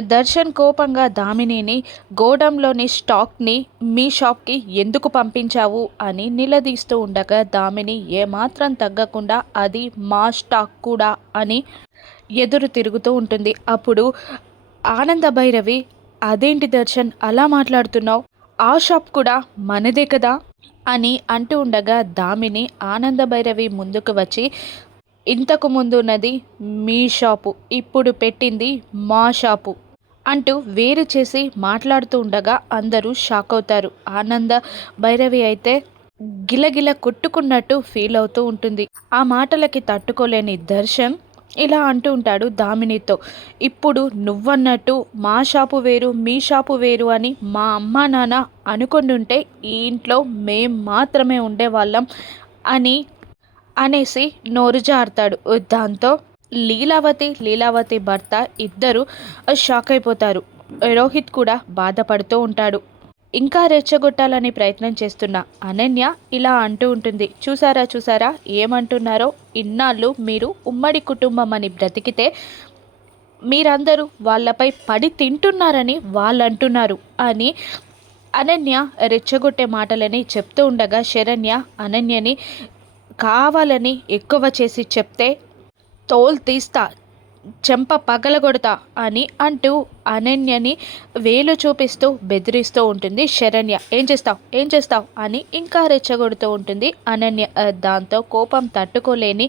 దర్శన్ కోపంగా దామినిని గోడంలోని స్టాక్ని మీ షాప్కి ఎందుకు పంపించావు అని నిలదీస్తూ ఉండగా దామిని ఏమాత్రం తగ్గకుండా అది మా స్టాక్ కూడా అని ఎదురు తిరుగుతూ ఉంటుంది. అప్పుడు ఆనంద భైరవి అదేంటి దర్శన్ అలా మాట్లాడుతున్నావు? ఆ షాప్ కూడా మనదే కదా? అని అంటూ ఉండగా దామిని ఆనంద భైరవి ముందుకు వచ్చి ఇంతకు ముందు ఉన్నది మీ షాపు ఇప్పుడు పెట్టింది మా షాపు అంటూ వేరు చేసి మాట్లాడుతూ ఉండగా అందరూ షాక్ అవుతారు ఆనంద భైరవి అయితే గిలగిల కొట్టుకున్నట్టు ఫీల్ అవుతూ ఉంటుంది. ఆ మాటలకి తట్టుకోలేని దర్శన్ ఇలా అంటూ ఉంటాడు దామినితో. ఇప్పుడు నువ్వన్నట్టు మా షాపు వేరు మీ షాపు వేరు అని మా అమ్మ నాన్న అనుకుంటుంటే ఉంటే ఈ ఇంట్లో మేం మాత్రమే ఉండేవాళ్ళం అని అనేసి నోరు జారుతాడు. దాంతో లీలావతి లీలావతి భర్త ఇద్దరు షాక్ అయిపోతారు. రోహిత్ కూడా బాధపడుతూ ఉంటాడు. ఇంకా రెచ్చగొట్టాలని ప్రయత్నం చేస్తున్న అనన్య ఇలా అంటూ ఉంటుంది. చూసారా చూసారా? ఏమంటున్నారో? ఇన్నాళ్ళు మీరు ఉమ్మడి కుటుంబం అని బ్రతికితే మీరందరూ వాళ్ళపై పడి తింటున్నారని వాళ్ళు అంటున్నారు అని అనన్య రెచ్చగొట్టే మాటలని చెప్తూ ఉండగా శరణ్య అనన్యని కావాలని ఎక్కువ చేసి చెప్తే తోలు తీస్తా చెంప పగలగొడతా అని అంటూ అనన్యని వేలు చూపిస్తూ బెదిరిస్తూ ఉంటుంది శరణ్య. ఏం చేస్తావు? ఏం చేస్తావు? అని ఇంకా రెచ్చగొడుతూ ఉంటుంది అనన్య. దాంతో కోపం తట్టుకోలేని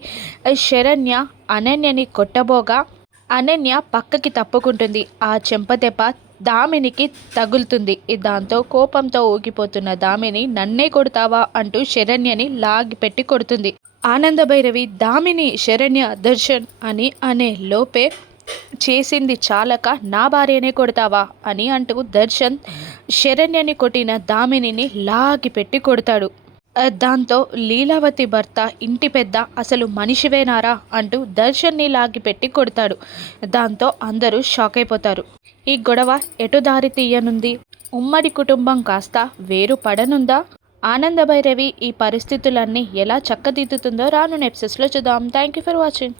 శరణ్య అనన్యని కొట్టబోగా అనన్య పక్కకి తప్పుకుంటుంది. ఆ చెంపదెబ్బ దామినికి తగులుతుంది. దాంతో కోపంతో ఊగిపోతున్న దామిని నన్నే కొడతావా? అంటూ శరణ్యని లాగి పెట్టి కొడుతుంది. ఆనంద భైరవి దామిని శరణ్య దర్శన్ అని అనే లోపే చేసింది చాలక నా భార్యనే కొడతావా? అని అంటూ దర్శన్ శరణ్యని కొట్టిన దామినిని లాగి పెట్టి కొడతాడు. దాంతో లీలావతి భర్త ఇంటి పెద్ద అసలు మనిషివేనారా అంటూ దర్శన్ని లాగిపెట్టి కొడతాడు. దాంతో అందరూ షాక్ అయిపోతారు. ఈ గొడవ ఎటు దారి తీయనుంది? ఉమ్మడి కుటుంబం కాస్త వేరు పడనుందా? ఆనంద భైరవి ఈ పరిస్థితులన్నీ ఎలా చక్కదిద్దుతుందో రాను నెప్సెస్లో చూద్దాం. Thank you for watching